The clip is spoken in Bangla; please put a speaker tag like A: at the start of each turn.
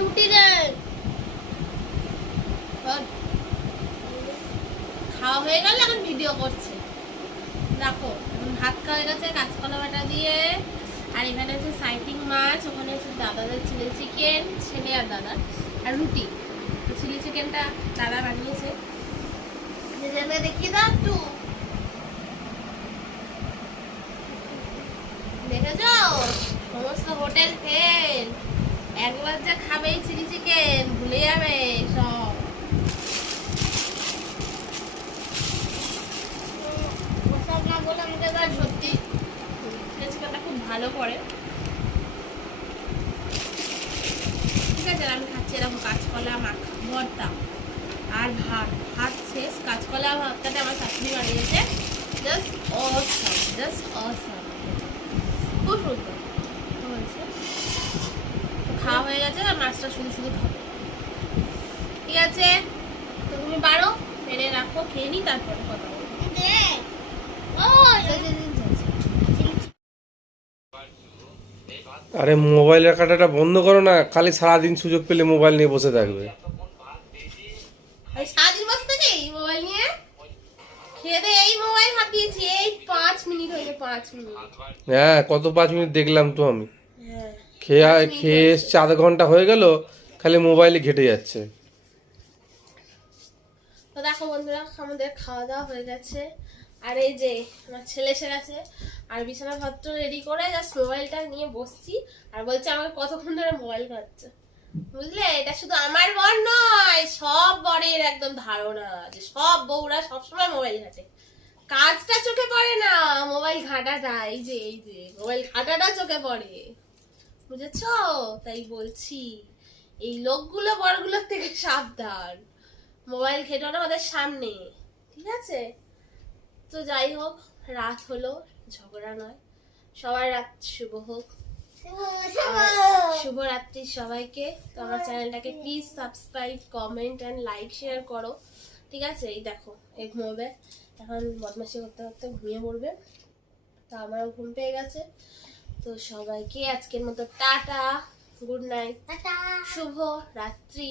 A: রুটি দেন।
B: খাওয়া হয়ে গেল, এখন ভিডিও করছে। দেখো, এখন ভাত খাওয়া গেছে, কাঁচকলা বাটা দিয়ে, আর এখানে হচ্ছে সাইটিং মাছ, ওখানে হচ্ছে দাদাদের চিলি চিকেন ছেলে আর দাদা, আর রুটি। চিলি চিকেনটা দাদা বানিয়েছে।
A: দেখিয়ে দাও একটু।
B: দেখেছ? সমস্ত হোটেল ফেল একবার যা খাবে এই চিলি চিকেন ভুলে যাবে সব
A: ওসব না বলে আমাকে
B: আর সত্যি চিলি চিকেনটা খুব ভালো করে। ঠিক আছে আমি খাচ্ছি এরকম কাঁচকলা মাখা ভর্তা আর ভাত। ভাত শেষ। কাঁচকলা ভাতটাতে আমার শাশুড়ি বানিয়েছে। জাস্ট অসাম জাস্ট অসাম খুব সুন্দর। খাওয়া হয়ে গেছে আর মাছটা শুধু শুধু খাব। ঠিক আছে তো তুমি পারো এনে রাখো খেয়ে নি তারপরে কথা বলব।
C: আরে মোবাইল রাখাটা বন্ধ করো না খালি সারাদিন সুযোগ পেলে মোবাইল নিয়ে বসে থাকবে।
B: সারাদিন বসে থাকি মোবাইল নিয়ে? খেয়ে এই মোবাইল হাতিয়েছি এই পাঁচ মিনিট হয়েছে পাঁচ মিনিট।
C: হ্যাঁ কত পাঁচ মিনিট দেখলাম তো আমি।
B: হ্যাঁ
C: খেয়ে খেয়ে। এসছে আধ ঘণ্টা হয়ে গেল খালি মোবাইলে ঘেটে যাচ্ছে।
B: তো দেখো বন্ধুরা আমাদের খাওয়া দাওয়া হয়ে গেছে। আর এই যে আমার ছেলে এসে গেছে, আর বিছানা পত্র রেডি করে জাস্ট মোবাইলটা নিয়ে বসছি, আর বলছে আমাকে কতক্ষণ ধরে মোবাইল খাচ্ছে বুঝলে? এটা শুধু আমার বর নয়, সব বরের একদম ধারণা যে সব বউরা সবসময় মোবাইল ঘাটে। কাজটা চোখে পড়ে না মোবাইল ঘাটাটা, এই যে এই যে মোবাইল ঘাটাটা চোখে পড়ে। বুঝেছ? তাই বলছি, এই লোকগুলো বড়গুলোর থেকে সাবধান। মোবাইল ঘেটো না ওদের সামনে, ঠিক আছে? তো যাই হোক রাত হলো ঝগড়া নয়। সবার রাত শুভ হোক। শুভ রাত্রি সবাইকে। তো আমার চ্যানেলটাকে please subscribe comment and like share করো। ঠিক আছে? এই দেখো এই ঘুমোবে। এখন বদমাশি করতে করতে ঘুমিয়ে পড়বে। তো আমারও ঘুম পেয়ে গেছে। তো সবাইকে আজকের মতো টাটা। গুড নাইট শুভ রাত্রি।